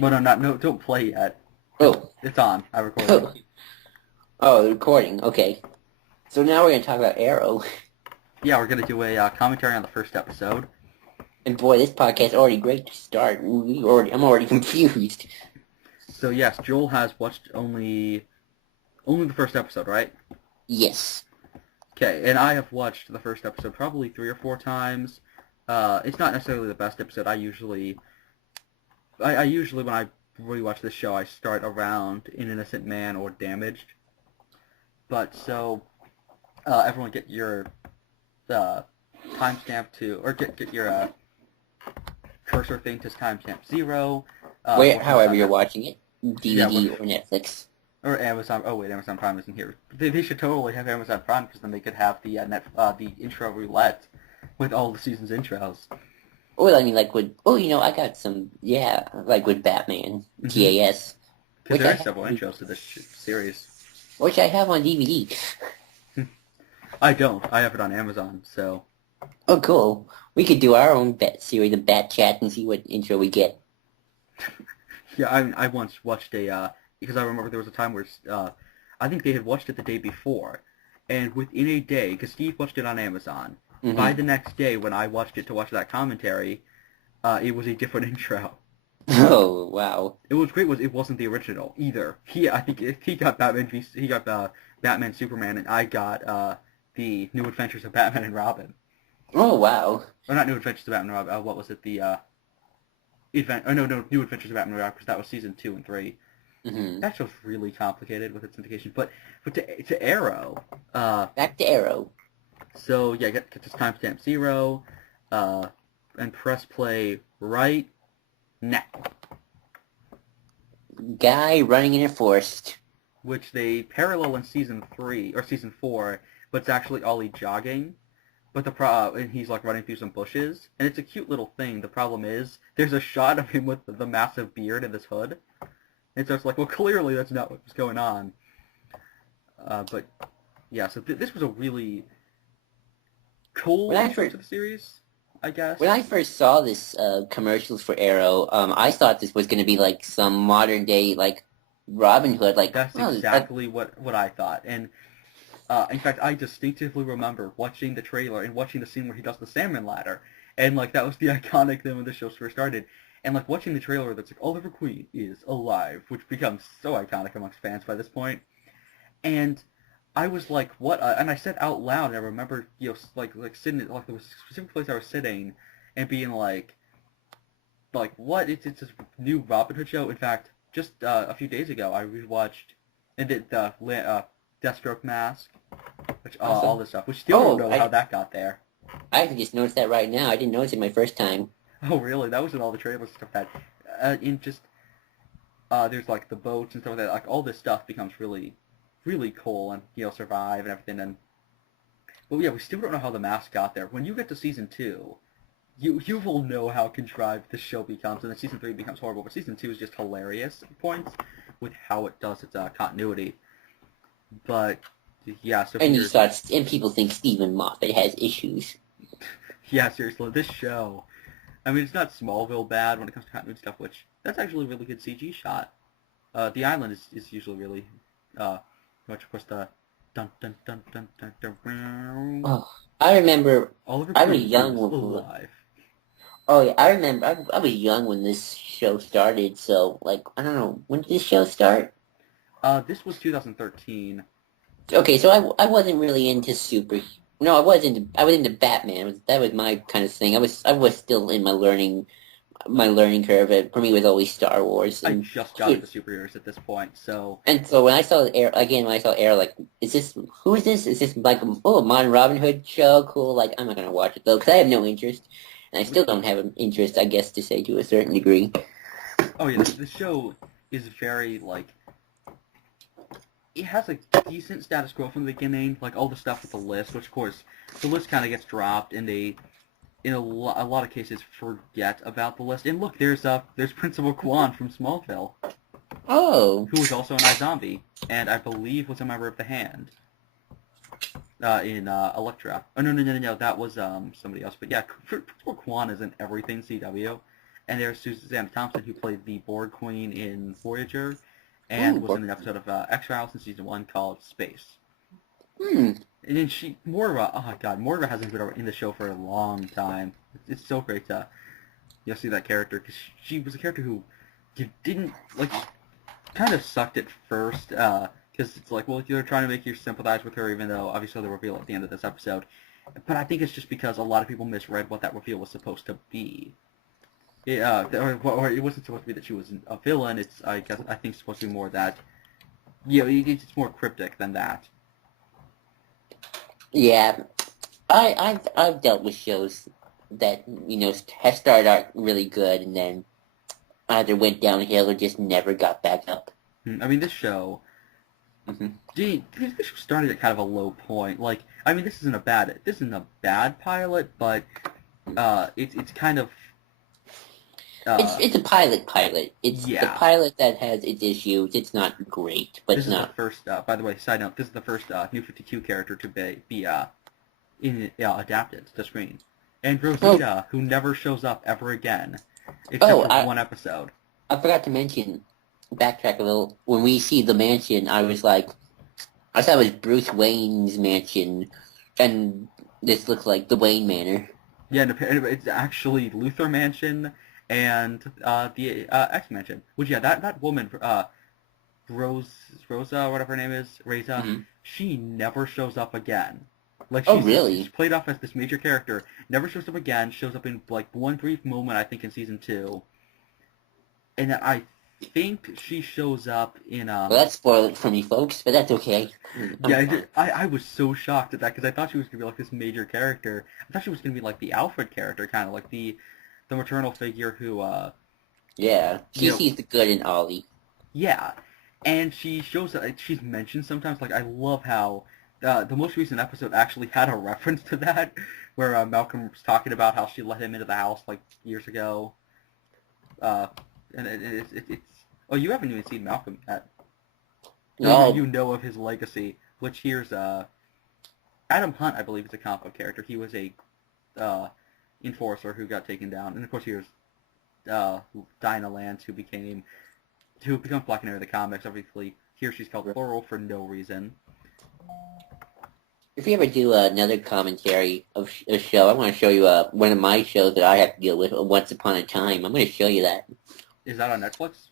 Well, no, not no. Don't play yet. Oh, It's on. I recorded. oh, oh, the recording. Okay. So now we're gonna talk about Arrow. Yeah, we're gonna do a commentary on the first episode. And boy, this podcast is already great to start. I'm already confused. So yes, Joel has watched only the first episode, right? Yes. Okay, and I have watched the first episode probably 3 or 4 times. It's not necessarily the best episode. I usually when I rewatch this show, I start around An Innocent Man or Damaged. But so everyone get your uh, timestamp to, or get your cursor thing to timestamp 0. Where, Watching this however on you're Netflix. watching it, Yeah, DVD or Netflix. or Amazon. Oh wait, Amazon Prime isn't here. They should totally have Amazon Prime because then they could have the intro roulette with all the season's intros. Well, I mean, like with, oh, I got some, yeah, like with Batman, Mm-hmm. TAS, Because which there I are have, several intros to this series. which I have on DVD. I don't. I have it on Amazon. So Oh, cool. We could do our own Bat series of Bat Chat and see what intro we get. yeah, I once watched because I remember there was a time where I think they had watched it the day before, and within a day, because Steve watched it on Amazon. By Mm-hmm. the next day, when I watched it to watch that commentary, it was a different intro. Oh, wow. It was great. Was it wasn't the original either. I think he got he got Batman Superman, and I got the New Adventures of Batman and Robin. Oh, wow. Or not New Adventures of Batman and Robin. What was it? The event? Oh no, New Adventures of Batman and Robin, because that was season 2 and 3. Mm-hmm. That show's really complicated with its syndication. But to Arrow, Back to Arrow. so yeah, get this timestamp 0, uh, and press play right now, Guy running in a forest. which they parallel in season 4, but it's actually Ollie jogging. But and he's like running through some bushes, and it's a cute little thing. The problem is, there's a shot of him with the massive beard and this hood, and so it's like, well, clearly that's not what's going on. But yeah, so this was a really cool When I intro first to the series, I guess. when I first saw this commercials for Arrow, I thought this was going to be like some modern day like Robin Hood, like That's oh, exactly what I thought, and in fact, I distinctively remember watching the trailer and watching the scene where he does the salmon ladder, and like that was the iconic thing when the show first started, and like watching the trailer that's like Oliver Queen is alive, which becomes so iconic amongst fans by this point, and I was like, what? And I said out loud, and I remember, like sitting, like there was a specific place I was sitting, and being like what? It's this new Robin Hood show. In fact, just a few days ago, I rewatched and did the Deathstroke mask, which all awesome. this stuff. We still don't Oh, know how I that got there. I can just notice that right now. I didn't notice it my first time. Oh, really? That was in all the trailers and stuff. That in just there's like the boats and stuff like that. Like all this stuff becomes really, really cool, and survive and everything. And but yeah, we still don't know how the mask got there. When you get to season 2, you will know how contrived this show becomes, and then season 3 becomes horrible. But season 2 is just hilarious at points with how it does its continuity. But yeah, so And you here's thought, and people think Stephen Moffat has issues. yeah, seriously, this show. I mean, it's not Smallville bad when it comes to continuity stuff, which that's actually a really good CG shot. The island is usually really, much of course the dun dun dun dun dun dun. Dun. Oh, I remember Oliver I was Queen young is when, alive. oh yeah, I remember I was young when this show started, so like I don't know, when did this show start? This was 2013. Okay, so I wasn't really into super. No, I was into Batman. That was my kind of thing. I was still in my learning curve. For me, it was always Star Wars, I and just got into superheroes at this point, so so when I saw Air again, when I saw Air, like, who is this? Is this like a modern Robin Hood show? Cool. Like, I'm not gonna watch it though because I have no interest, and I still don't have an interest, I guess, to say to a certain degree. oh yeah, the show is very like it has a decent status quo from the beginning, like all the stuff with the list, which of course the list kind of gets dropped, and they in a lot of cases forget about the list. And look, there's Principal Kwan from Smallville, Oh, who was also an iZombie, and I believe was a member of the Hand in Elektra. Oh no, that was somebody else. But yeah, Principal Kwan is in everything CW, And there's Susanna Thompson, who played the Borg Queen in Voyager, and was in an episode of X-Files in season 1 called Space. And then Moira, oh god, Moira hasn't been in the show for a long time. It's so great to see that character, because she was a character who you didn't, like, kind of sucked at first, because it's like, well, you're trying to make you sympathize with her, even though obviously the reveal at the end of this episode. But I think it's just because a lot of people misread what that reveal was supposed to be. Or it wasn't supposed to be that she was a villain. It's, I think it's supposed to be more that, it's more cryptic than that. Yeah, I've dealt with shows that have started out really good and then either went downhill or just never got back up. I mean, this show, this show started at kind of a low point. Like, I mean, this isn't a bad pilot, but it's kind of. It's a pilot. It's the pilot that has its issues. It's not great, but this is the first. By the way, side note: this is the first New 52 character to be adapted to screen, and Rosita, who never shows up ever again, except for one episode. I forgot to mention. Backtrack a little. When we see the mansion, I thought it was Bruce Wayne's mansion, and this looks like the Wayne Manor. Yeah, it's actually Luthor Mansion and the X Mansion. Which, that woman, Rosa, whatever her name is, Reza, she never shows up again. Like, she's played off as this major character, never shows up again, shows up in, like, one brief moment, I think, in Season 2. And then I think she shows up in Well, that's spoiled it for me, folks, but that's okay. I was so shocked at that, because I thought she was going to be like this major character. I thought she was going to be like the Alfred character, kind of like the maternal figure who she sees the good in Ollie. Yeah, and she shows up, she's mentioned sometimes. Like, I love how the most recent episode actually had a reference to that, where Malcolm was talking about how she let him into the house like years ago. And it's oh, you haven't even seen Malcolm yet. No. You know of his legacy, which here's Adam Hunt, I believe, is a comic book character. He was a enforcer who got taken down, and of course here's Dinah Lance, who becomes Black Canary of the comics. Obviously, here she's called Laurel for no reason. If you ever do another commentary of a show, I want to show you one of my shows that I have to deal with, Once Upon a Time. I'm going to show you that. Is that on Netflix?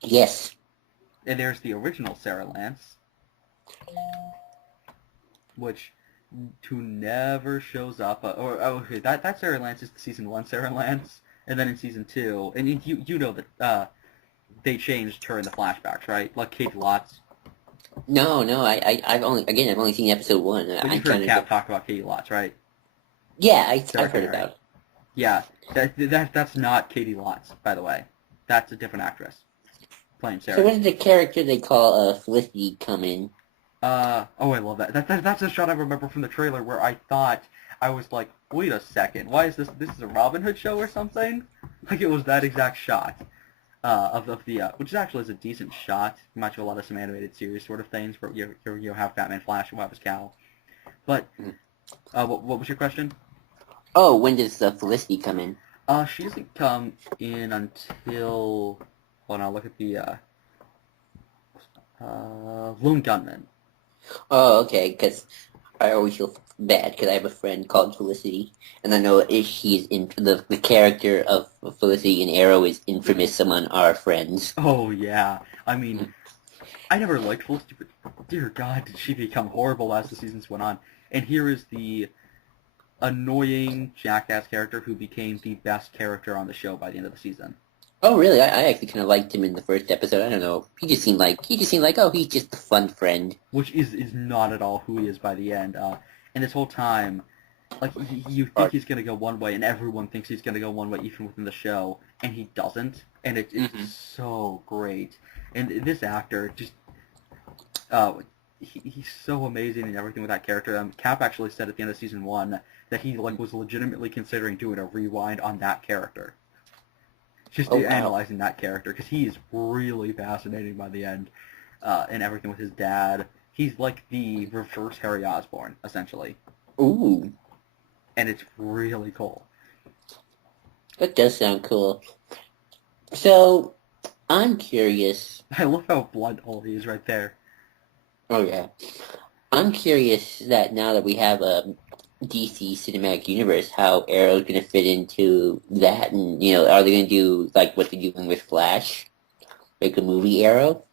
Yes. And there's the original Sarah Lance, which never shows up. That Sarah Lance is the Season 1 Sarah Lance, and then in Season 2, and you know that they changed her in the flashbacks, right? Like Kate Lotz. No, I've only seen episode 1. But you've heard Cap talk about Katie Lotz, right? Yeah, I've heard about it. Yeah, that's not Katie Lotz, by the way. That's a different actress playing Sarah. So when did the character they call Felicity come in? I love that. That's a shot I remember from the trailer where I thought, I was like, wait a second, why is this is a Robin Hood show or something? Like, it was that exact shot of the which actually is a decent shot. Reminds me a lot of some animated series sort of things where you have Batman, Flash, and Web Cow. But what was your question? Oh, when does Felicity come in? She doesn't come in until, hold on, look at the Lone Gunman. Oh, okay, because I always feel bad because I have a friend called Felicity, and I know she's the character of Felicity in Arrow is infamous among our friends. Oh yeah, I mean, I never liked Felicity, but dear God, did she become horrible as the seasons went on. And here is the annoying jackass character who became the best character on the show by the end of the season. Oh really? I actually kind of liked him in the first episode. I don't know. He just seemed like oh, he's just a fun friend. Which is not at all who he is by the end. And this whole time, like, you think he's gonna go one way, and everyone thinks he's gonna go one way, even within the show, and he doesn't. And it's so great. And this actor just, he's so amazing in everything with that character. Cap actually said at the end of season 1 that he was legitimately considering doing a rewind on that character. Just analyzing that character, because he is really fascinating by the end, and everything with his dad. He's like the reverse Harry Osborn, essentially. Ooh. And it's really cool. That does sound cool. So, I'm curious. I love how blunt all he is right there. Oh yeah. I'm curious that now that we have a DC cinematic universe, how Arrow's gonna fit into that, and are they gonna do like what they're doing with Flash, like a movie Arrow?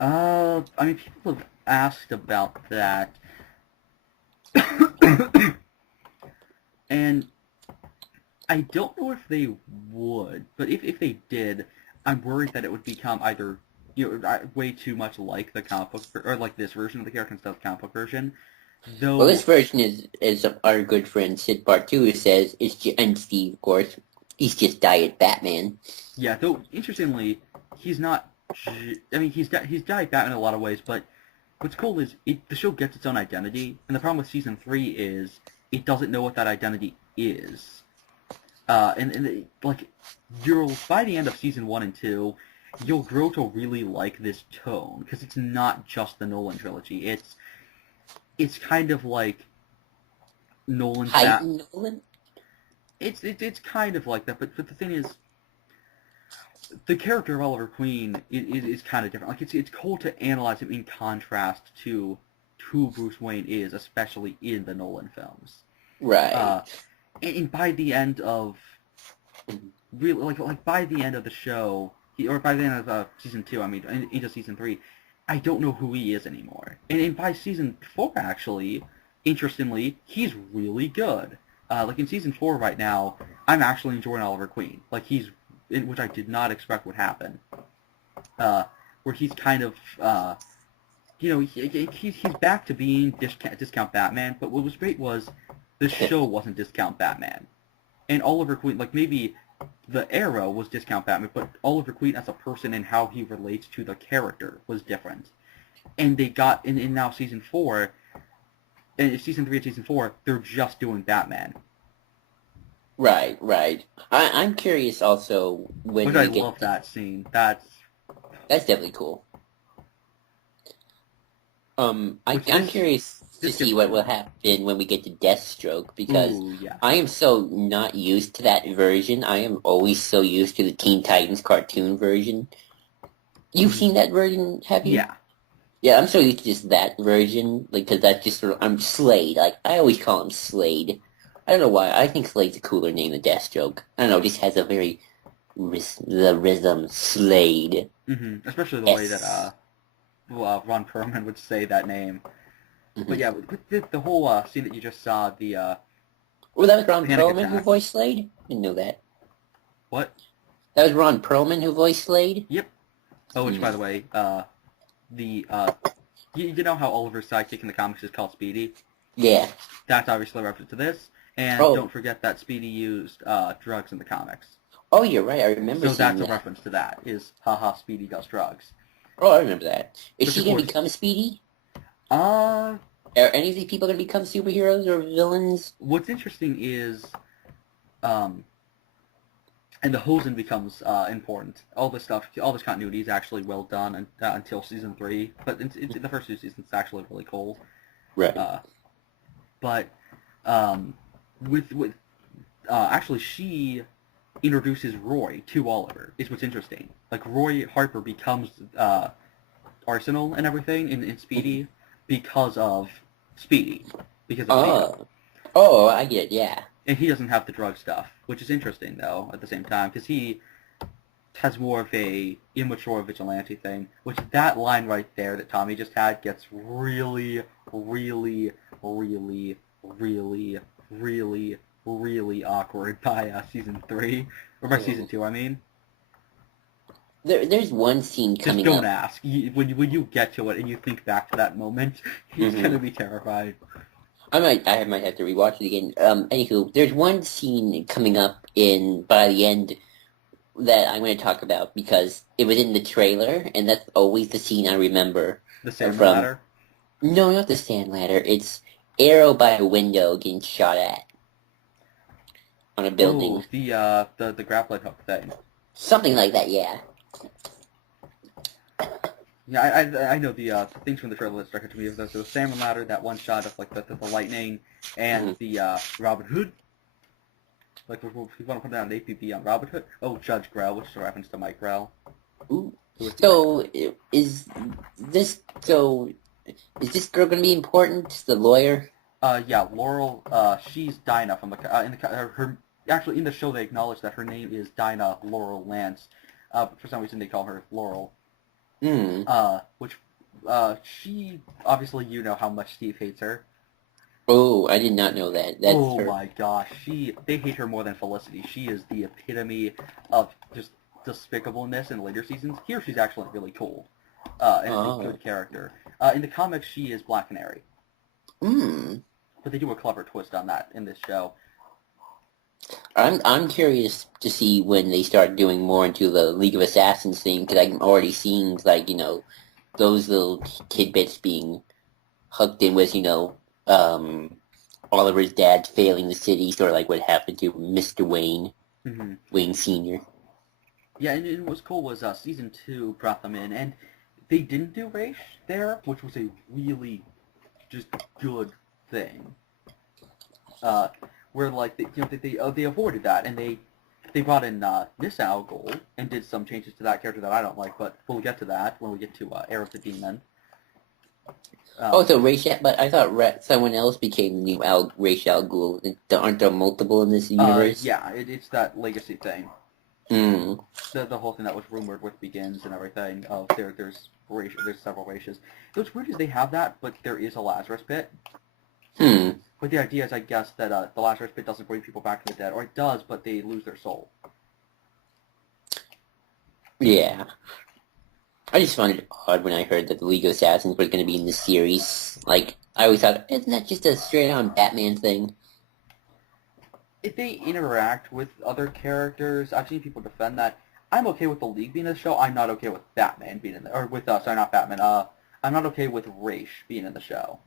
I mean, people have asked about that, and I don't know if they would, but if they did, I'm worried that it would become either way too much like the comic book or like this version of the character instead of the comic book version. Well, Though, this version is our good friend Sid Part Two, who says it's and Steve, of course, he's just Diet Batman. yeah, though interestingly, he's not. I mean, he's died Batman in a lot of ways, but what's cool is the show gets its own identity, and the problem with season 3 is it doesn't know what that identity is. Like you'll by the end of season 1 and 2, you'll grow to really like this tone because it's not just the Nolan trilogy. It's kind of like Nolan's Nolan? It's kind of like that, but the thing is, the character of Oliver Queen is kind of different. Like it's cool to analyze him in contrast to who Bruce Wayne is, especially in the Nolan films. Right. And by the end of really like by the end of the show, or by the end of season 2, I mean into season 3, I don't know who he is anymore. And by season 4, actually, interestingly, he's really good. Like in season 4 right now, I'm actually enjoying Oliver Queen. Like which I did not expect would happen. Where he's kind of, he's back to being discount Batman. But what was great was the show wasn't discount Batman, and Oliver Queen, like maybe the Arrow was discount Batman, but Oliver Queen as a person and how he relates to the character was different. And they got in now season 4, and season 3 and season 4, they're just doing Batman. Right. I'm curious also when Which I love that scene. That's definitely cool. I'm curious to see what will happen when we get to Deathstroke, because I am so not used to that version. I am always so used to the Teen Titans cartoon version. You've seen that version, have you? Yeah. Yeah, I'm so used to just that version, like, because that's just sort of, I'm Slade. Like, I always call him Slade. I don't know why. I think Slade's a cooler name than Deathstroke. I don't know, it just has a very, the rhythm, Slade. Mm-hmm. Especially the way that Ron Perlman would say that name. Mm-hmm. But yeah, the whole scene that you just saw, the that was Ron Perlman who voiced Slade? Didn't know that. What? That was Ron Perlman who voiced Slade? Yep. Oh, which, by the way, you know how Oliver's sidekick in the comics is called Speedy? Yeah. That's obviously a reference to this. And don't forget that Speedy used drugs in the comics. Oh, you're right. I remember seeing that. So that's a reference to that, is, haha, Speedy does drugs. Oh, I remember that. Is she going to become Speedy? Are any of these people going to become superheroes or villains? What's interesting is, and the Hosen becomes important. All this continuity is actually well done until season 3. But in the first 2 seasons, it's actually really cool. Right. Actually, she introduces Roy to Oliver, is what's interesting. Like, Roy Harper becomes Arsenal and everything in Speedy because of Speedy. Because of Speedy. Oh, I get it, yeah. And he doesn't have the drug stuff, which is interesting, though, at the same time, because he has more of a immature vigilante thing, which that line right there that Tommy just had gets really, really, really, really, really, really awkward by season 3, or by season 2, I mean. There's one scene coming up. Just don't ask. When you get to it and you think back to that moment, he's gonna be terrified. I might have to rewatch it again. Anywho, there's one scene coming up by the end that I'm going to talk about because it was in the trailer, and that's always the scene I remember. The sand ladder? No, not the sand ladder. It's Arrow by a window getting shot at on a building. Oh, the grappling hook thing. Something like that, yeah. Yeah, I know the things from the trailer that struck out to me. There's the salmon ladder, that one shot of like the lightning, and Mhm. the Robin Hood. Like if you want to put down an APB on Robin Hood. Oh, Judge Grell, which is a reference to Mike Grell, Ooh. who is the So this so is this girl gonna be important? The lawyer? yeah, Laurel. She's Dinah from the in the her actually in the show they acknowledge that her name is Dinah Laurel Lance. But for some reason they call her Laurel. Hmm. Which she obviously you know how much Steve hates her. Oh, I did not know that. That's Oh her. my gosh, they hate her more than Felicity. She is the epitome of just despicableness in later seasons. Here she's actually really cool, and is a Oh. good character. In the comics, she is Black Canary, Hmm. but they do a clever twist on that in this show. I'm curious to see when they start doing more into the League of Assassins thing because I'm already seeing like those little tidbits being hooked in with Oliver's dad failing the city, sort of like what happened to Mr. Wayne, Hmm. Wayne Senior. Yeah, and what's cool was season 2 brought them in, and they didn't do Raish there, which was a really just good thing. Uh, where like they avoided that, and they brought in Miss Al Gold and did some changes to that character that I don't like, but we'll get to that when we get to Heir of the Demon. Oh, Um, so but I thought someone else became the new Ra's al Ghul. Aren't there multiple in this universe? yeah, it's that legacy thing. Hmm. The whole thing that was rumored with Begins and everything. Of there's several races. What's weird is they have that, but there is a Lazarus Pit. Hmm. But the idea is, I guess, that the Lazarus Pit doesn't bring people back to the dead, or it does, but they lose their soul. Yeah. I just found it odd when I heard that the League of Assassins was going to be in the series. Like, I always thought, isn't that just a straight-on Batman thing? If they interact with other characters, I've seen people defend that. I'm okay with the League being in the show. I'm not okay with Batman being in the, or with sorry, not Batman. I'm not okay with Raish being in the show.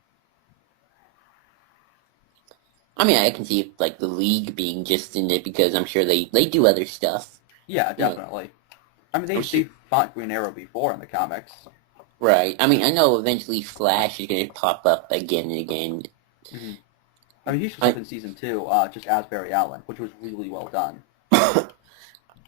I mean, I can see like the League being just in it because I'm sure they do other stuff. Yeah, You know, definitely. I mean, I'm sure. they fought Green Arrow before in the comics. Right. I mean, I know eventually Flash is going to pop up again and again. Hmm. I mean, he shows up I in season 2, just as Barry Allen, which was really well done.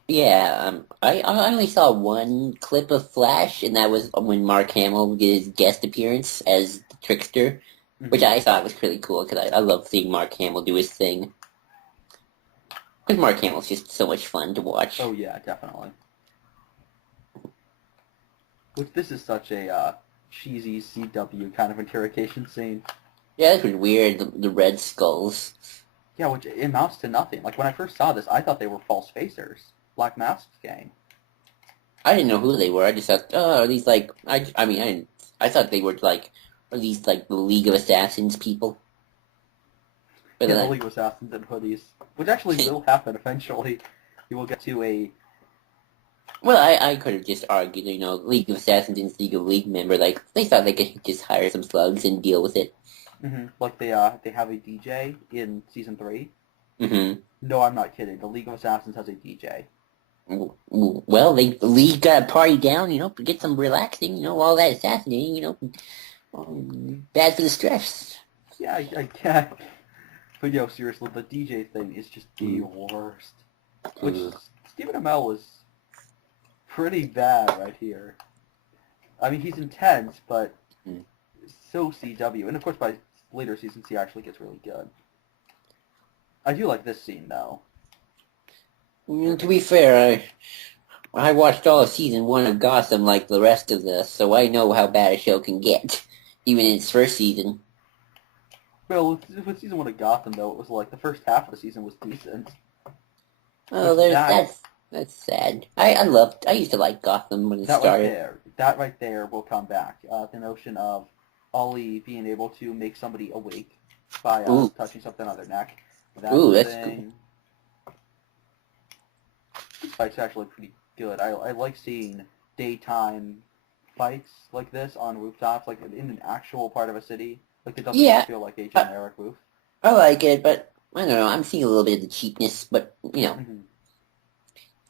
Yeah. I only saw one clip of Flash, and that was when Mark Hamill did his guest appearance as the Trickster, which Hmm. I thought was pretty cool because I love seeing Mark Hamill do his thing. Because Mark Hamill's just so much fun to watch. Oh yeah, definitely. Which this is such a cheesy CW kind of interrogation scene. Yeah, that was weird. The Red Skulls. Yeah, which it amounts to nothing. Like when I first saw this, I thought they were false facers, Black Mask's gang. I didn't know who they were. I just thought, oh, are these like I mean, I didn't. I thought they were like, are these like the League of Assassins people? But Yeah, the then, League of Assassins and hoodies, which actually will happen eventually. You will get to a well, I could have just argued, League of Assassins and League member, like they thought they could just hire some slugs and deal with it. like they have a DJ in season 3. Mm-hmm. No, I'm not kidding. The League of Assassins has a DJ. Well, the League got a party down, get some relaxing, all that assassinating, bad for the stress. Yeah, I get. But yo, seriously, the DJ thing is just the Mm. worst. Which Mm. Stephen Amell was pretty bad right here. I mean, he's intense, but Mm. so CW. And of course, by later seasons, he actually gets really good. I do like this scene, though. To be fair, I watched all of season 1 of Gotham like the rest of us, so I know how bad a show can get, even in its first season. Well, with season 1 of Gotham, though, it was like the first half of the season was decent. Oh, Which that that's sad. I used to like Gotham when it started. that right there will come back. The notion of Ollie being able to make somebody awake by Ooh, touching something on their neck. That ooh, that's cool. thing. This fight's actually pretty good. I like seeing daytime fights like this on rooftops, like in an actual part of a city. Like it doesn't just Yeah, feel like a I, generic roof. I like it, but I don't know. I'm seeing a little bit of the cheapness, but Hmm.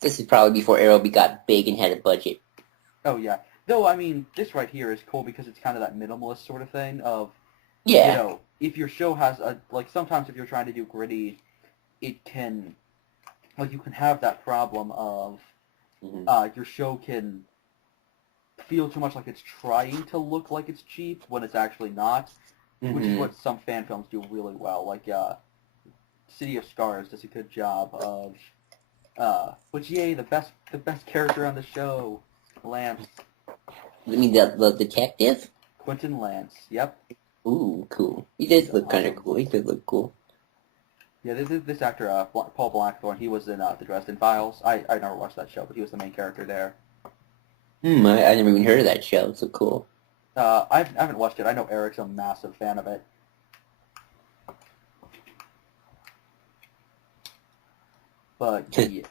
this is probably before Arrow got big and had a budget. Oh yeah, Though, I mean, this right here is cool because it's kind of that minimalist sort of thing of, you Yeah. know, if your show has a, like, sometimes if you're trying to do gritty, it can, like, you can have that problem of, Hmm. your show can feel too much like it's trying to look like it's cheap when it's actually not, which is Hmm. what some fan films do really well. Like, City of Scars does a good job of, which, yay, the best character on the show, Lance, I mean, the detective? Quentin Lance, yep. Ooh, cool. He does He's look kind of awesome. cool. He does look cool. Yeah, this actor, Paul Blackthorne, he was in the Dresden Files. I never watched that show, but he was the main character there. I never even heard of that show. So cool. I haven't watched it. I know Eric's a massive fan of it. But, yeah.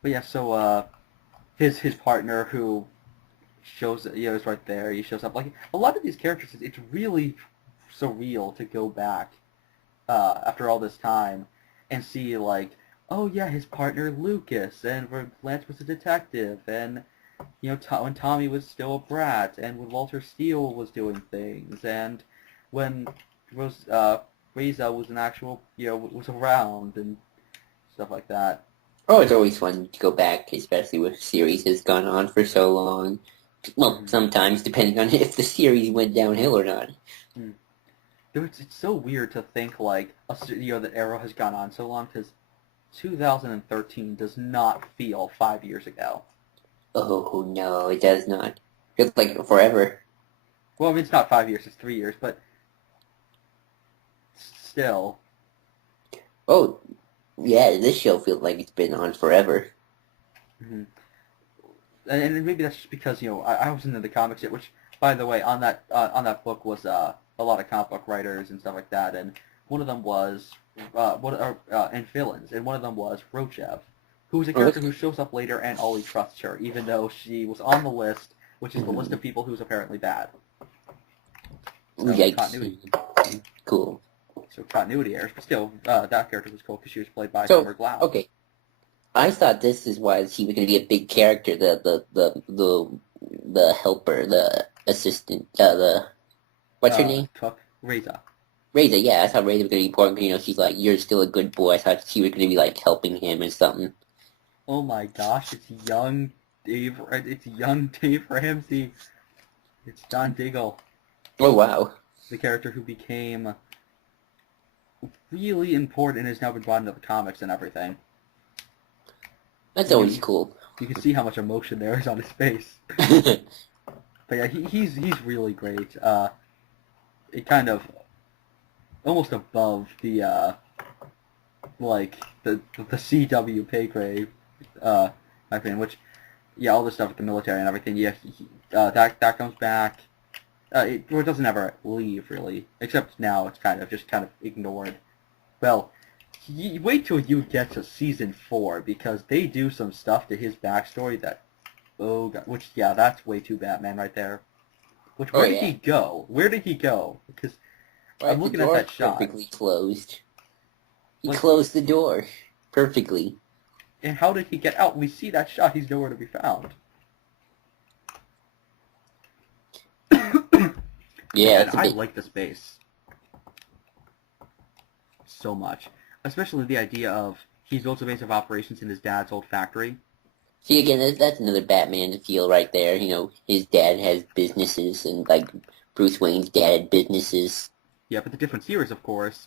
But yeah, so, his partner who shows, is right there. He shows up. Like, a lot of these characters, it's really surreal to go back, after all this time and see, like, oh yeah, his partner Lucas, and where Lance was a detective, and, when Tommy was still a brat, and when Walter Steele was doing things, and when Reza was an actual, was around, and stuff like that. Oh, it's always fun to go back, especially when a series has gone on for so long. Well, Mm-hmm. sometimes depending on if the series went downhill or not. Mm. Dude, it's so weird to think, like, that Arrow has gone on so long, because 2013 does not feel 5 years ago. Oh no, it does not. Feels like forever. Well, I mean, it's not 5 years, it's 3 years, but still. Oh, yeah, this show feels like it's been on forever. Mhm. And maybe that's just because, I wasn't into the comics yet, which, by the way, on that book was a lot of comic book writers and stuff like that, and one of them was, and villains, and one of them was Rochev, who is a character who shows up later and Ollie trusts her, even though she was on the list, which is the list of people who's apparently bad. So, continuity. Yikes. Cool. So continuity errors, but still, that character was cool because she was played by So, Summer Glau. okay, I thought this is why he was going to be a big character. The helper, the assistant, what's her name? Cook, Reza. Reza. Yeah, I thought Reza was going to be important. You know, she's like, you're still a good boy. I thought she was going to be like helping him or something. Oh my gosh, it's young Dave Ramsey. It's John Diggle, Oh wow. the character who became really important and has now been brought into the comics and everything. That's always cool. You can see how much emotion there is on his face. But yeah, he's really great. It kind of almost above the like the CW pay grade, I think. Which, yeah, all the stuff with the military and everything. Yeah, that comes back. It doesn't ever leave really, except now it's kind of ignored. Well, wait till you get to season 4 because they do some stuff to his backstory that, oh god, which yeah, that's way too Batman right there. Which where did he go? Where did he go? Because I'm looking at that shot. Perfectly closed. He Like, closed the door perfectly. and how did he get out? We see that shot. He's nowhere to be found. Yeah, And I like the space so much, especially the idea of he built a base of operations in his dad's old factory. See, again, that's another Batman feel right there. You know, his dad has businesses, and like Bruce Wayne's dad had businesses. Yeah, but the difference here is, of course,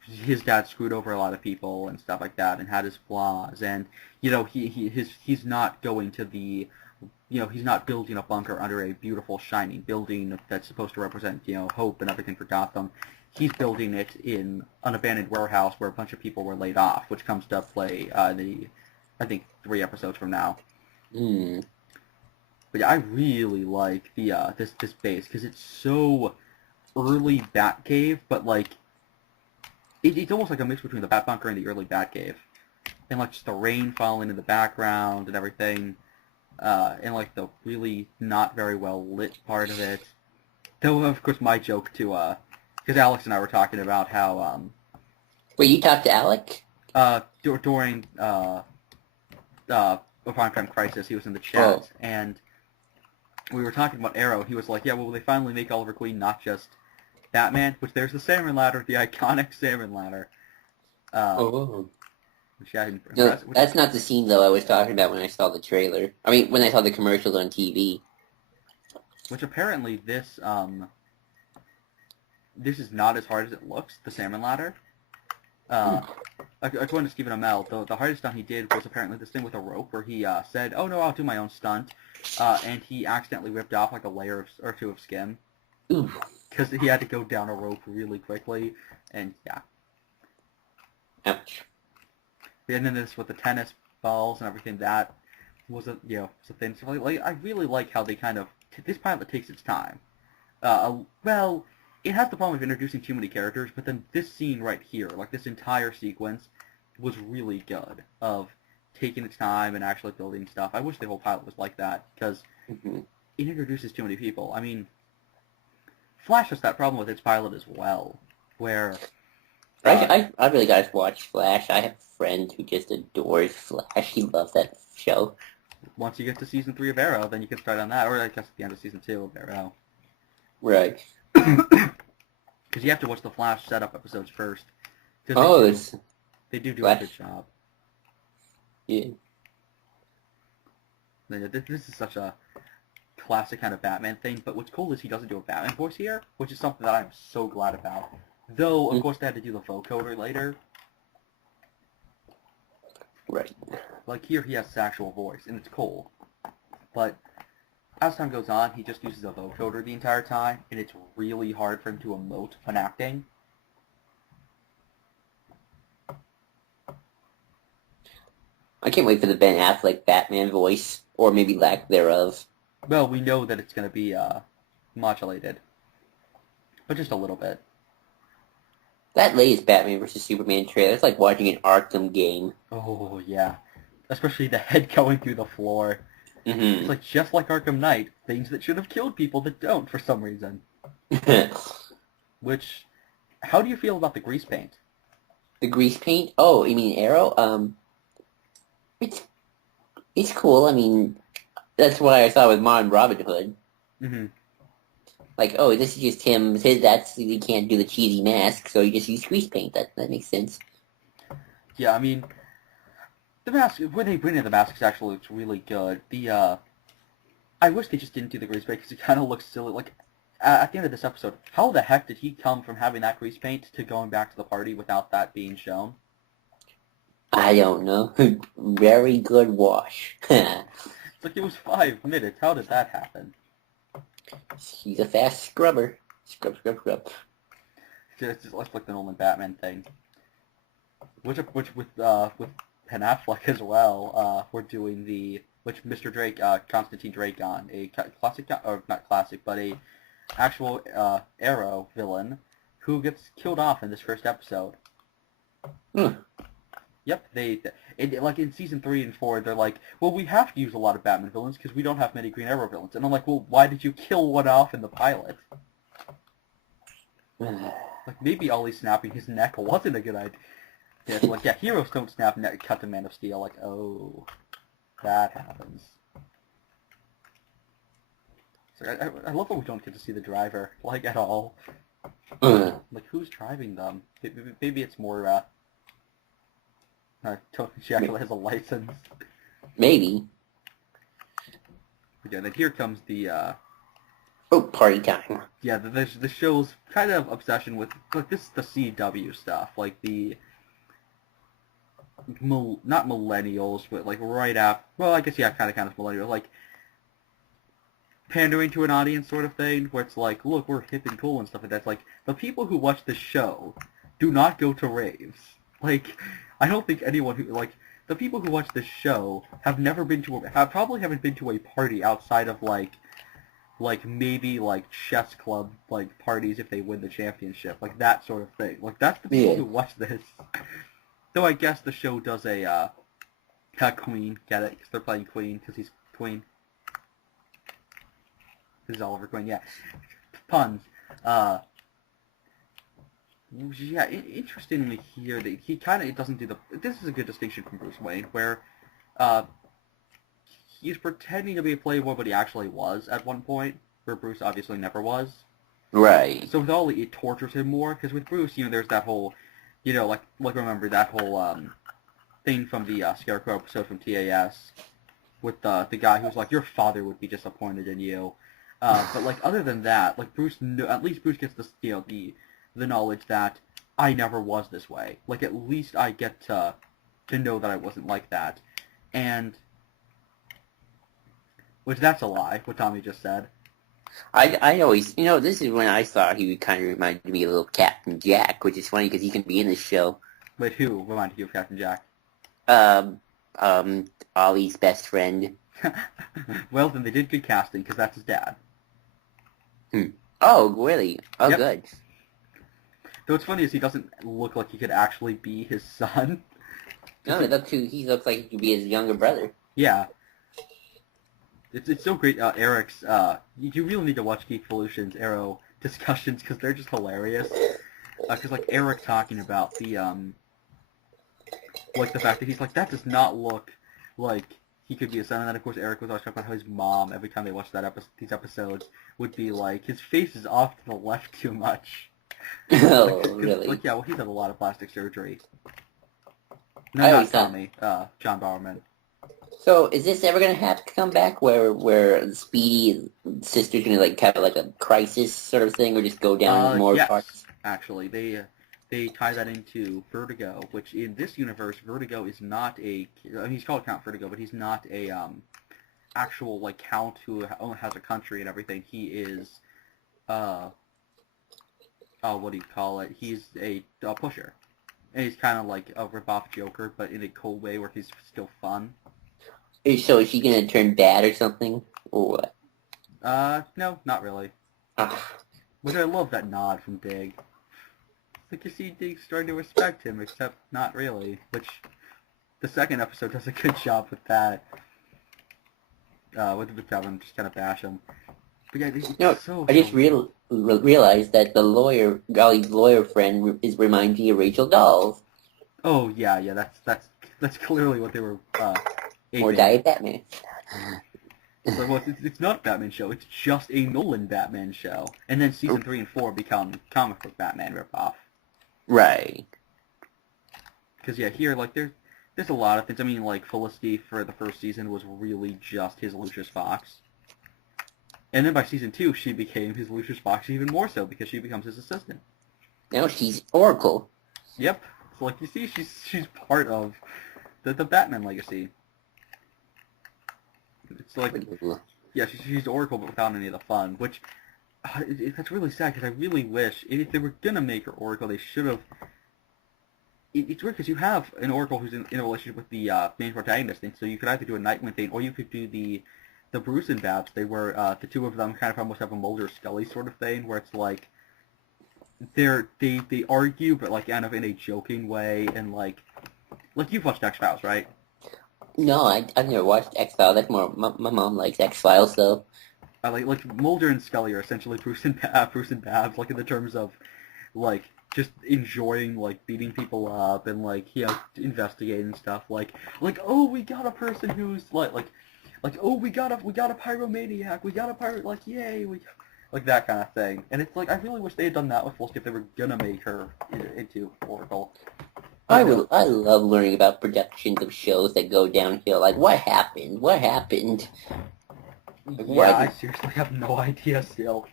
his dad screwed over a lot of people and stuff like that, and had his flaws. And he's not going to the, he's not building a bunker under a beautiful, shining building that's supposed to represent, hope and everything for Gotham. He's building it in an abandoned warehouse where a bunch of people were laid off, which comes to play I think 3 episodes from now. Hmm. But yeah, I really like the this base because it's so early Batcave, but like it's almost like a mix between the Bat Bunker and the early Batcave, and like just the rain falling in the background and everything, and like the really not very well lit part of it. Though of course my joke to because Alex and I were talking about how Wait, you talked to Alec? During a Primetime Crisis, he was in the chat, Oh. and we were talking about Arrow. He was like, yeah, well, they finally make Oliver Queen not just Batman, which there's the salmon ladder, the iconic salmon ladder. Oh. Which, yeah, No, that's not the scene, though, I was talking about when I saw the trailer. I mean, when I saw the commercials on TV. Which apparently this is not as hard as it looks, the salmon ladder. According to Stephen Amell, the hardest stunt he did was apparently this thing with a rope where he said, oh no, I'll do my own stunt, and he accidentally ripped off like a layer or two of skin. Ooh. Because he had to go down a rope really quickly, and yeah. Ouch. And then this with the tennis balls and everything, that was a thing. So like I really like how they kind of this pilot takes its time. Well, it has the problem of introducing too many characters, but then this scene right here, like this entire sequence, was really good of taking its time and actually building stuff. I wish the whole pilot was like that because it introduces too many people. I mean, Flash has that problem with its pilot as well, where I really gotta watch Flash. I have a friend who just adores Flash. He loves that show. Once you get to season 3 of Arrow, then you can start on that, or I guess at the end of season 2 of Arrow. Right. Because you have to watch the Flash setup episodes first. Oh, they do Flash. a good job. Yeah. This is such a classic kind of Batman thing, but what's cool is he doesn't do a Batman voice here, which is something that I'm so glad about. Though, of course, they had to do the vocoder later. Right. Like here, he has his actual voice, and it's cool. But as time goes on, he just uses a vocoder the entire time, and it's really hard for him to emote when acting. I can't wait for the Ben Affleck Batman voice, or maybe lack thereof. Well, we know that it's going to be modulated, but just a little bit. That latest Batman vs. Superman trailer, it's like watching an Arkham game. Oh, yeah. Especially the head going through the floor. Mm-hmm. It's like just like Arkham Knight, things that should have killed people that don't for some reason. Which, how do you feel about the grease paint? The grease paint? Oh, you mean Arrow? It's cool. I mean, that's what I saw with Modern Robin Hood. Mm-hmm. Like, oh, this is just him. He can't do the cheesy mask, so he just used grease paint. That makes sense. Yeah, I mean, the mask, when they bring in the mask, actually looks really good. I wish they just didn't do the grease paint, because it kind of looks silly. Like, at the end of this episode, how the heck did he come from having that grease paint to going back to the party without that being shown? I don't know. Very good wash. It's like, it was 5 minutes. How did that happen? He's a fast scrubber. Scrub. Just like the Nolan Batman thing. Which with Ben Affleck as well, we're doing which Mr. Drake, Constantine Drake on, a classic, or not classic, but a actual Arrow villain who gets killed off in this first episode. Yep, like in season 3 and 4, they're like, well, we have to use a lot of Batman villains because we don't have many Green Arrow villains. And I'm like, well, why did you kill one off in the pilot? Like, maybe Ollie snapping his neck wasn't a good idea. Yeah, it's like, yeah, heroes don't snap neck cut to Man of Steel. Like, oh, that happens. So I love that we don't get to see the driver, like, at all. Like, who's driving them? Maybe it's more, she actually has a license. Maybe. Yeah, then here comes the, Oh, party time. yeah, the show's kind of obsession with, like, this is the CW stuff, like the, not millennials, but, like, right after, well, I guess, yeah, kind of millennials, like, pandering to an audience sort of thing, where it's like, look, we're hip and cool and stuff like that. It's like, the people who watch the show do not go to raves. Like, I don't think anyone who, like, the people who watch this show have never been to probably haven't been to a party outside of, like maybe, like, chess club, like, parties if they win the championship. Like, that sort of thing. Like, that's the people who watch this. Though I guess the show does a, Queen, get it? Because they're playing Queen, because he's Queen. This is Oliver Queen, yeah. Puns. Yeah, interestingly here, that he kind of doesn't do the. This is a good distinction from Bruce Wayne, where uh, he's pretending to be a playboy, but he actually was at one point, where Bruce obviously never was. Right. So with Ollie, it tortures him more, because with Bruce, there's that whole, like remember that whole thing from the Scarecrow episode from TAS, with the guy who's like, your father would be disappointed in you. But like other than that, like Bruce, at least Bruce gets the knowledge that I never was this way. Like at least I get to know that I wasn't like that, and which that's a lie. What Tommy just said. I always, this is when I thought he would kind of remind me of little Captain Jack, which is funny because he can be in the show. Wait, who reminded you of Captain Jack? Um, Ollie's best friend. Well, then they did good casting because that's his dad. Oh, really? Oh, Yep. good. Though what's funny is he doesn't look like he could actually be his son. No, he looks like he could be his younger brother. Yeah. It's so great. Eric's. You really need to watch Geek Evolution's Arrow discussions because they're just hilarious. Because like Eric talking about the like the fact that he's like that does not look like he could be a son, and then of course Eric was always talking about how his mom every time they watched these episodes would be like his face is off to the left too much. Oh, Cause, really? Like yeah, well he's had a lot of plastic surgery. I No, not always thought- Tommy. John Bowerman. So, is this ever gonna have to come back, where Speedy's sister's gonna like have like a crisis sort of thing, or just go down more Yes, parts? actually, they tie that into Vertigo, which in this universe, Vertigo is not a. I mean, he's called Count Vertigo, but he's not a actual like count who has a country and everything. He is what do you call it? He's a pusher, and he's kind of like a rip-off Joker, but in a cool way where he's still fun. So, is she gonna turn bad or something, or what? No, not really. Ah, Which I love that nod from Dig. Like you see Dig starting to respect him, except not really. Which the second episode does a good job with that. With Kevin, just kind of bash him. But yeah, it's No, so. I just realized that the lawyer, Golly's lawyer friend, reminds me of Rachel Dolls. Oh yeah, that's clearly what they were. More aiming Diet at. Batman. It's like, well, it's not a Batman show. It's just a Nolan Batman show. And then season 3 and 4 become comic book Batman ripoff. Right. Because yeah, here like there's a lot of things. I mean, like Felicity for the first season was really just his Lucius Fox, and then by season 2 she became his Lucius Fox even more so because she becomes his assistant. Now she's Oracle. Yep. So like you see, she's part of the Batman legacy. It's like yeah, she's Oracle but without any of the fun, which that's really sad because I really wish if they were gonna make her Oracle, they should have. It's weird because you have an Oracle who's in a relationship with the main protagonist, and so you could either do a Nightwing thing or you could do the Bruce and Babs. They were the two of them kind of almost have a Mulder Scully sort of thing, where it's like they argue, but like kind of in a joking way, and like you've watched X-Files, right? No, I've never watched X-Files. That's more, my mom likes X-Files, though. Like Mulder and Scully are essentially Bruce and Babs, like in the terms of like just enjoying like beating people up and like investigating stuff. Like oh, we got a person who's like oh, we got a pyromaniac, we got a pirate, like yay, like that kind of thing. And it's like I really wish they had done that with Felicity if they were gonna make her into Oracle. I love learning about productions of shows that go downhill. Like, what happened? What happened? Yeah, I seriously have no idea still.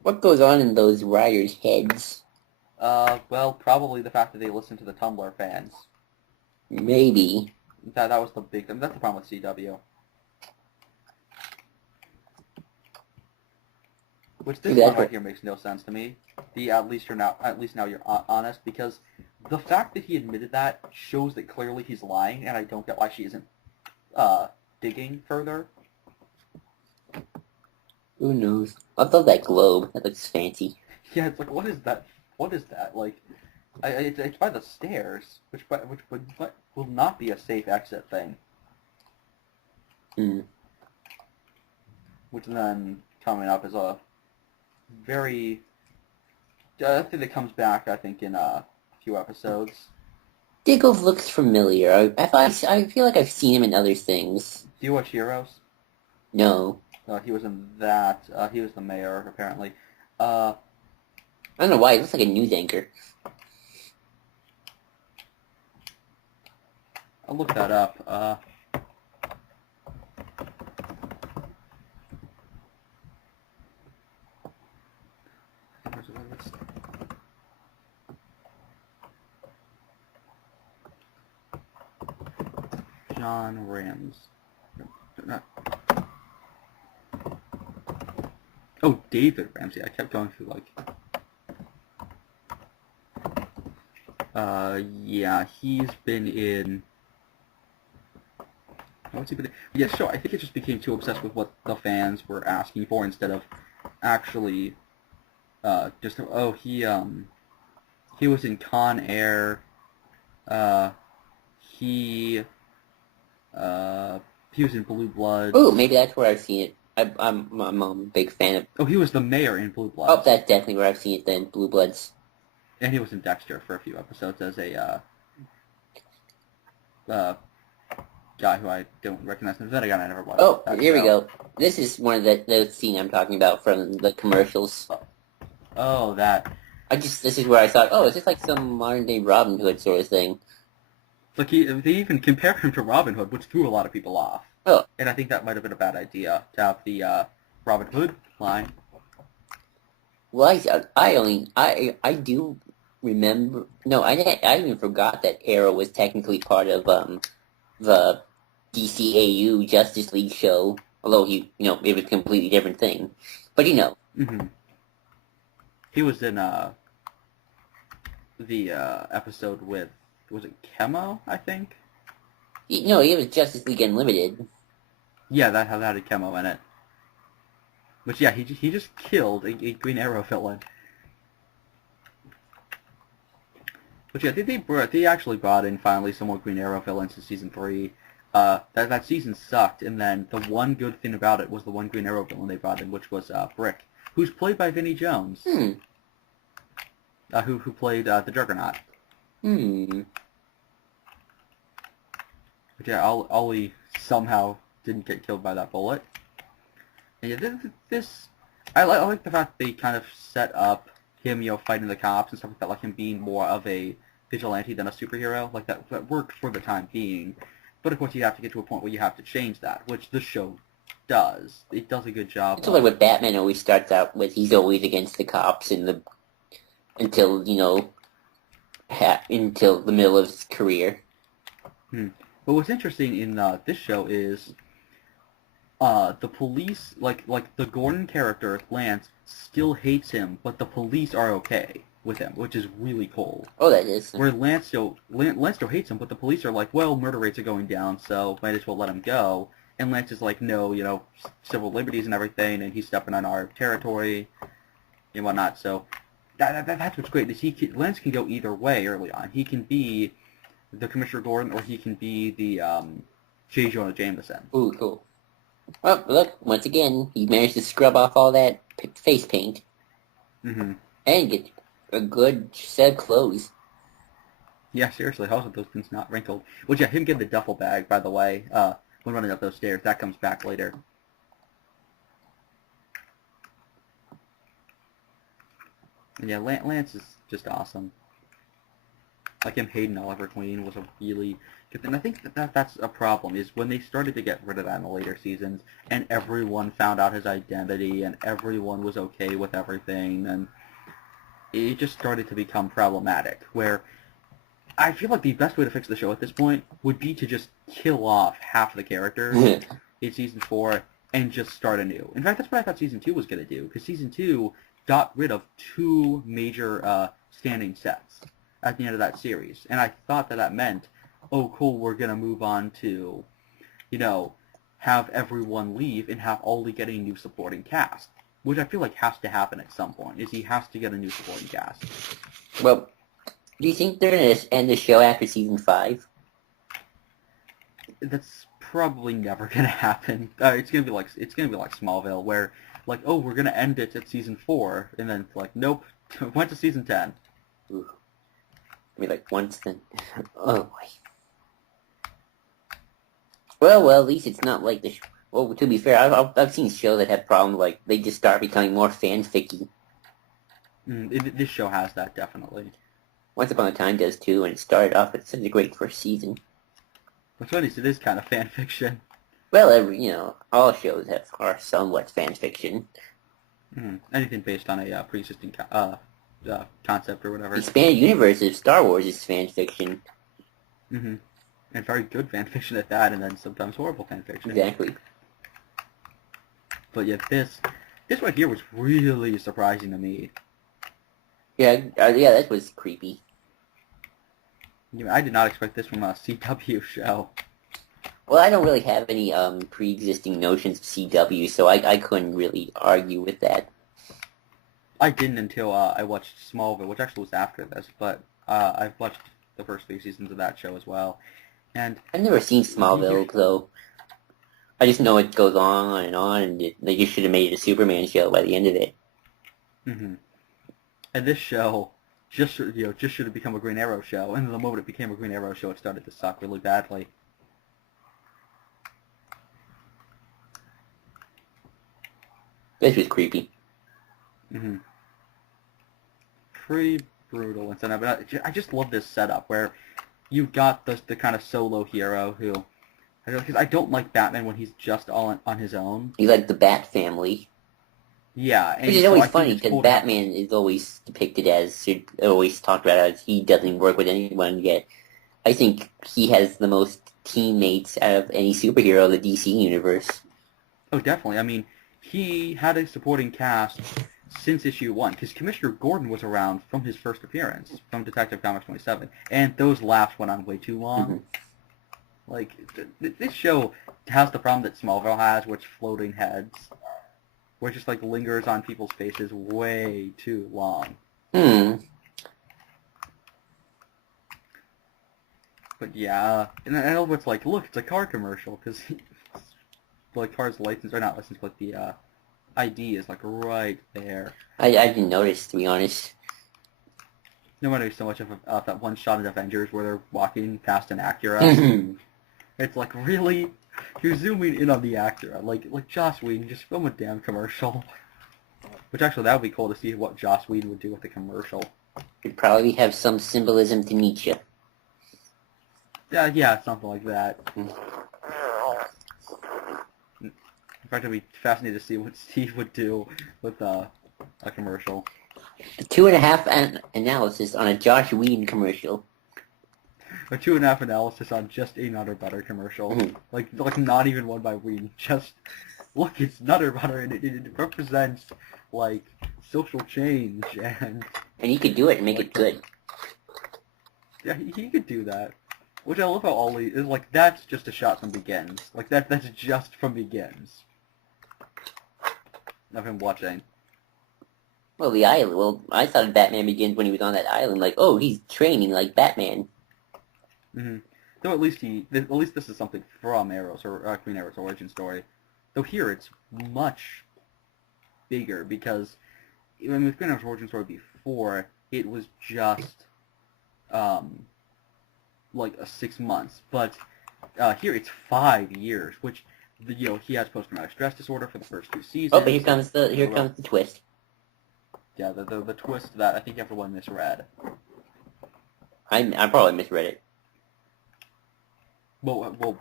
What goes on in those writers' heads? Well, probably the fact that they listen to the Tumblr fans. Maybe. That was the big thing. That's the problem with CW. Which this one right here makes no sense to me. At least now you're honest, because the fact that he admitted that shows that clearly he's lying, and I don't get why she isn't digging further. Who knows? I love that globe. That looks fancy. Yeah, it's like, what is that? What is that? Like, it's by the stairs, which will not be a safe exit thing. Hmm. Which then coming up is a very I think it comes back, I think, in a few episodes. Dickov looks familiar. I feel like I've seen him in other things. Do you watch Heroes? No. He was in that. He was the mayor, apparently. I don't know why. He looks like a news anchor. I'll look that up. John Rams. Oh, David Ramsey. I kept going through, like... yeah, he's been in... What's he been in? Yeah, sure, I think it just became too obsessed with what the fans were asking for instead of actually, just... Oh, he was in Con Air. He was in Blue Bloods. Oh, maybe that's where I've seen it. I'm a big fan of... Oh, he was the mayor in Blue Bloods. Oh, that's definitely where I've seen it then, Blue Bloods. And he was in Dexter for a few episodes as a, guy who I don't recognize. Then again, I never watched. Oh, here we go. This is one of the scene I'm talking about from the commercials. Oh, that. This is where I thought, oh, is this like some modern day Robin Hood sort of thing? Like, they even compare him to Robin Hood, which threw a lot of people off. Oh. And I think that might have been a bad idea, to have the, Robin Hood line. Well, I do remember... No, I even forgot that Arrow was technically part of, the DCAU Justice League show. Although, it was a completely different thing. But, Mm-hmm. He was in, the, episode with... Was it Chemo, I think? No, it was Justice League Unlimited. Yeah, that had Chemo in it. Which, yeah, he just killed a Green Arrow villain. But yeah, they actually brought in finally some more Green Arrow villains in season 3. That season sucked, and then the one good thing about it was the one Green Arrow villain they brought in, which was Brick, who's played by Vinnie Jones. Who played the Juggernaut. But yeah, Ollie somehow didn't get killed by that bullet. And yeah, I like the fact they kind of set up him, fighting the cops and stuff like that, like him being more of a vigilante than a superhero. Like, that worked for the time being. But of course, you have to get to a point where you have to change that, which the show does. It does a good job. It's like what Batman always starts out with. He's always against the cops until the middle of his career. But what's interesting in this show is the police, like the Gordon character, Lance, still hates him, but the police are okay with him, which is really cool. Oh, that is. Where Lance still hates him, but the police are like, well, murder rates are going down, so might as well let him go. And Lance is like, no, civil liberties and everything, and he's stepping on our territory and whatnot. So that's what's great, is Lance can go either way early on. He can be the Commissioner Gordon, or he can be the J. Jonah Jameson. Ooh, cool. Oh, look, once again, he managed to scrub off all that face paint. Mm-hmm. And get a good set of clothes. Yeah, seriously, how are those things not wrinkled? Well, yeah, him getting the duffel bag, by the way, when running up those stairs, that comes back later. And yeah, Lance is just awesome. Like him hating Oliver Queen was a really good thing. I think that's a problem, is when they started to get rid of that in the later seasons, and everyone found out his identity, and everyone was okay with everything, and it just started to become problematic, where I feel like the best way to fix the show at this point would be to just kill off half the characters in Season 4 and just start anew. In fact, that's what I thought Season 2 was going to do, because Season 2 got rid of 2 major standing sets at the end of that series. And I thought that meant, oh, cool, we're going to move on to, have everyone leave and have Ollie get a new supporting cast. Which I feel like has to happen at some point, is he has to get a new supporting cast. Well, do you think they're going to end the show after Season 5? That's probably never going to happen. It's going to be like Smallville, where, like, oh, we're going to end it at Season 4, and then it's like, nope, Went to season 10. Ooh. I mean, like, once then... Oh, boy. Well, at least it's not like the... Well, to be fair, I've seen shows that have problems, like, they just start becoming more fanficky. This show has that, definitely. Once Upon a Time does, too, and it started off with such a great first season. Which at least it is kind of fan fiction. Well, all shows are somewhat fan fiction. Anything based on a pre-existing concept or whatever. The expanded universe of Star Wars is fan fiction. And very good fan fiction at that, and then sometimes horrible fan fiction. Exactly. But yeah, this right here was really surprising to me. Yeah, that was creepy. I did not expect this from a CW show. Well, I don't really have any pre-existing notions of CW, so I couldn't really argue with that. I didn't until I watched Smallville, which actually was after this, but I've watched the first 3 seasons of that show as well. And I've never seen Smallville, though. I just know it goes on, and they just should have made it a Superman show by the end of it. And this show just should have become a Green Arrow show, and the moment it became a Green Arrow show, it started to suck really badly. This was creepy. Pretty brutal and stuff, but I just love this setup where you've got the kind of solo hero who, because I don't like Batman when he's just all on his own. You like the Bat family. Yeah. And which is so always I think funny, it's because cool Batman is always depicted as, always talked about as he doesn't work with anyone, yet I think he has the most teammates out of any superhero of the DC universe. Oh, definitely. I mean, he had a supporting cast since issue 1, because Commissioner Gordon was around from his first appearance, from Detective Comics 27, and those laughs went on way too long. Like, this show has the problem that Smallville has, which floating heads, where it just, like, lingers on people's faces way too long. But yeah, and I know it's like, look, it's a car commercial, because, like, car's license, or not license, but the, ID is, like, right there. I didn't notice, to be honest. No wonder so much of that one shot in Avengers where they're walking past an Acura. It's like, really? You're zooming in on the Acura. Like Joss Whedon, just film a damn commercial. Which actually, that would be cool to see what Joss Whedon would do with the commercial. It'd probably have some symbolism to Nietzsche. Yeah, something like that. In fact, I'd be fascinated to see what Steve would do with a commercial. A 2.5 analysis on a Josh Whedon commercial. A 2.5 analysis on just a Nutter Butter commercial. Like not even one by Whedon. Just, look, it's Nutter Butter, and it represents, like, social change, and... And he could do it and make it good. Yeah, he could do that. Which I love how Ollie is, like, that's just a shot from Begins. Like, that's just from Begins. Of him watching. Well, the island. Well, I thought Batman Begins when he was on that island. Like, oh, he's training like Batman. Though at least this is something from Arrow's or Green Arrow's origin story. Though here it's much bigger because with Green Arrow's origin story before it was just like 6 months, but here it's 5 years, which he has post-traumatic stress disorder for the first 2 seasons. Oh, but here comes the twist. Yeah, the twist that I think everyone misread. I probably misread it. Well,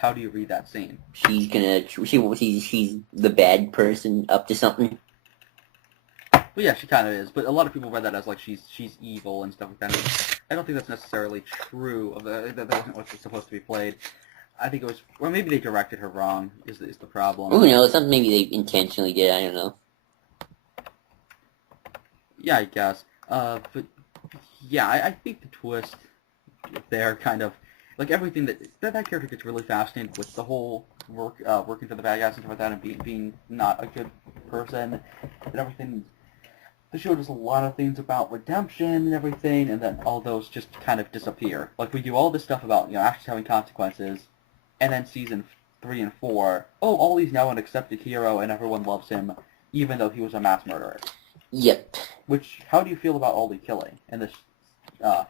how do you read that scene? She's the bad person up to something. Well, yeah, she kind of is, but a lot of people read that as like she's evil and stuff like that. I don't think that's necessarily true. That wasn't what was supposed to be played. I think it was, or maybe they directed her wrong. Is the problem? Who knows? Something maybe they intentionally did. I don't know. Yeah, I guess. But yeah, I think the twist there kind of like everything that character gets really fascinated with the whole working for the bad guys and stuff like that, and being not a good person and everything. The show does a lot of things about redemption and everything, and then all those just kind of disappear. Like we do all this stuff about actions having consequences, and then season 3 and 4, oh, Ollie's now an accepted hero and everyone loves him, even though he was a mass murderer. Yep. How do you feel about all the killing in this season?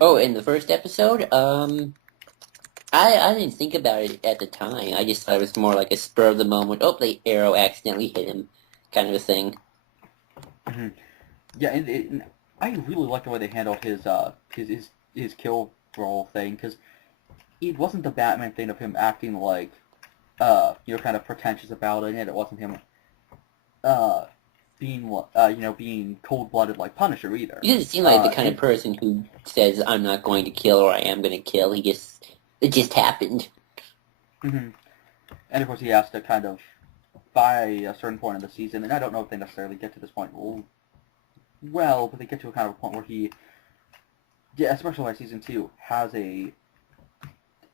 Oh, in the first episode, I didn't think about it at the time. I just thought it was more like a spur of the moment. Oh, the arrow accidentally hit him, kind of a thing. Mm-hmm. Yeah, and I really like the way they handled his kill roll thing, because it wasn't the Batman thing of him acting like kind of pretentious about it, and it wasn't him being cold-blooded like Punisher either. He doesn't seem like the kind of person who says, "I'm not going to kill" or "I am going to kill." It just happened. Mm-hmm. And of course, he has to kind of, by a certain point in the season, and I don't know if they necessarily get to this point well, but they get to a kind of a point where he, yeah, especially by season 2, has a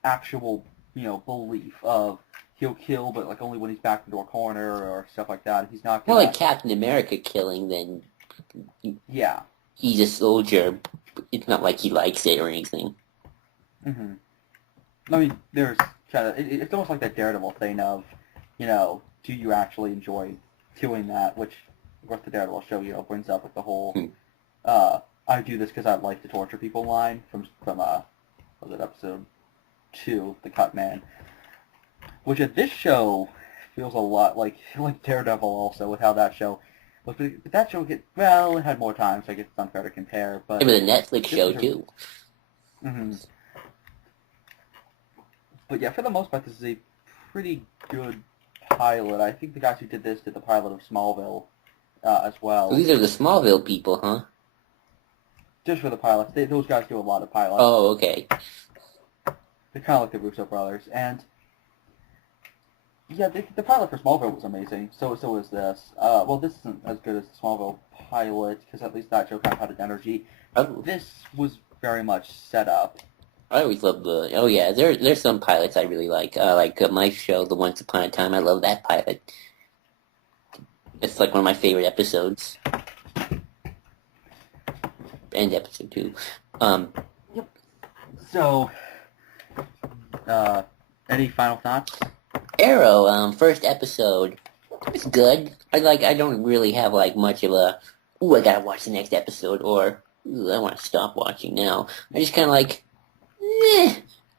actual, belief of he'll kill, but like only when he's backed into a corner or stuff like that. He's not More gonna. like Captain America killing than Yeah. he's a soldier. It's not like he likes it or anything. Mm-hmm. I mean, there's kind of it's almost like that Daredevil thing of, do you actually enjoy doing that? Which, of course, the Daredevil show brings up with the whole I do this because I like to torture people line from was it episode 2, The Cut Man, which at this show feels a lot like Daredevil also with how that show. But that show it had more time, so I guess it's unfair to compare. But it was a Netflix show too. Mm-hmm. But yeah, for the most part, this is a pretty good pilot. I think the guys who did this did the pilot of Smallville as well. So these are the Smallville people, huh? Just for the pilots. Those guys do a lot of pilots. Oh, okay. They're kind of like the Russo brothers. And yeah, the pilot for Smallville was amazing. So is this. Well, this isn't as good as the Smallville pilot, because at least that show kind of had an energy. Oh. This was very much set up. I always love the... Oh, yeah, there's some pilots I really like. My show, The Once Upon a Time, I love that pilot. It's like one of my favorite episodes. And episode 2. Yep. So, any final thoughts? Arrow, first episode. It's good. I don't really have, much of a... Ooh, I gotta watch the next episode, or... Ooh, I want to stop watching now. I just kind of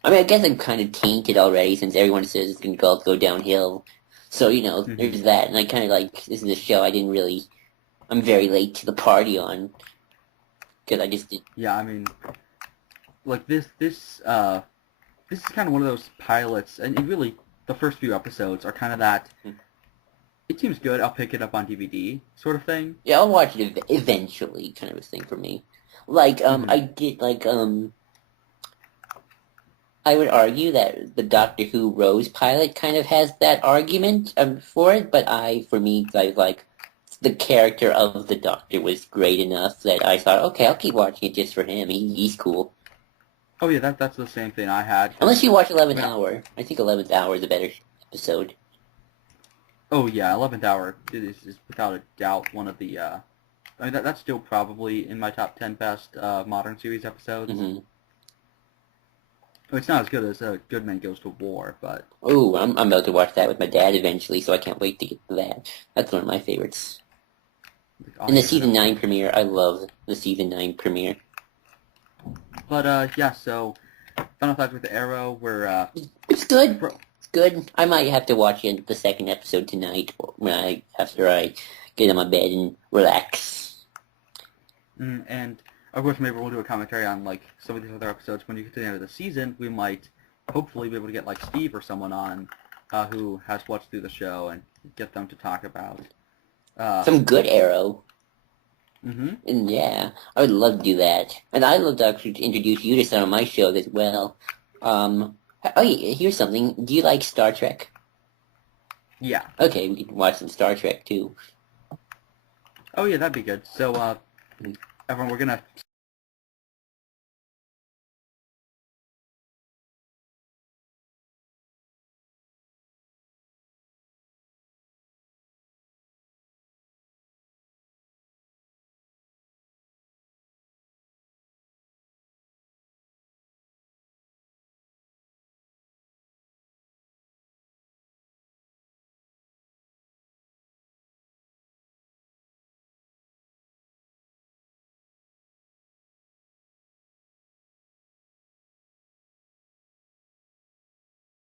I mean, I guess I'm kind of tainted already since everyone says it's going to go downhill. So, there's that. And I kind of this is a show I'm very late to the party on. Because I just did. Yeah, I mean, this is kind of one of those pilots, and really, the first few episodes are kind of that, it seems good, I'll pick it up on DVD sort of thing. Yeah, I'll watch it eventually kind of a thing for me. I did, I would argue that the Doctor Who Rose pilot kind of has that argument for it, but for me, the character of the Doctor was great enough that I thought, okay, I'll keep watching it just for him. He's cool. Oh yeah, that's the same thing I had. Unless you watch 11th Hour. I think 11th Hour is a better episode. Oh yeah, 11th Hour is without a doubt one of the, I mean, that's still probably in my top 10 best modern series episodes. Mm-hmm. It's not as good as Good Man Goes to War, but... Oh, I'm about to watch that with my dad eventually, so I can't wait to get to that. That's one of my favorites. And the Season 9 premiere, I love the Season 9 premiere. But, yeah, so, final thoughts with the Arrow, we're, It's good. It's good. I might have to watch the second episode tonight after I get in my bed and relax. And... Of course, maybe we'll do a commentary on, some of these other episodes. When you get to the end of the season, we might hopefully be able to get, Steve or someone on who has watched through the show and get them to talk about... some good Arrow. Mm-hmm. And yeah, I would love to do that. And I'd love to actually introduce you to some of my shows as well. Oh, here's something. Do you like Star Trek? Yeah. Okay, we can watch some Star Trek, too. Oh, yeah, that'd be good. So, everyone, we're going to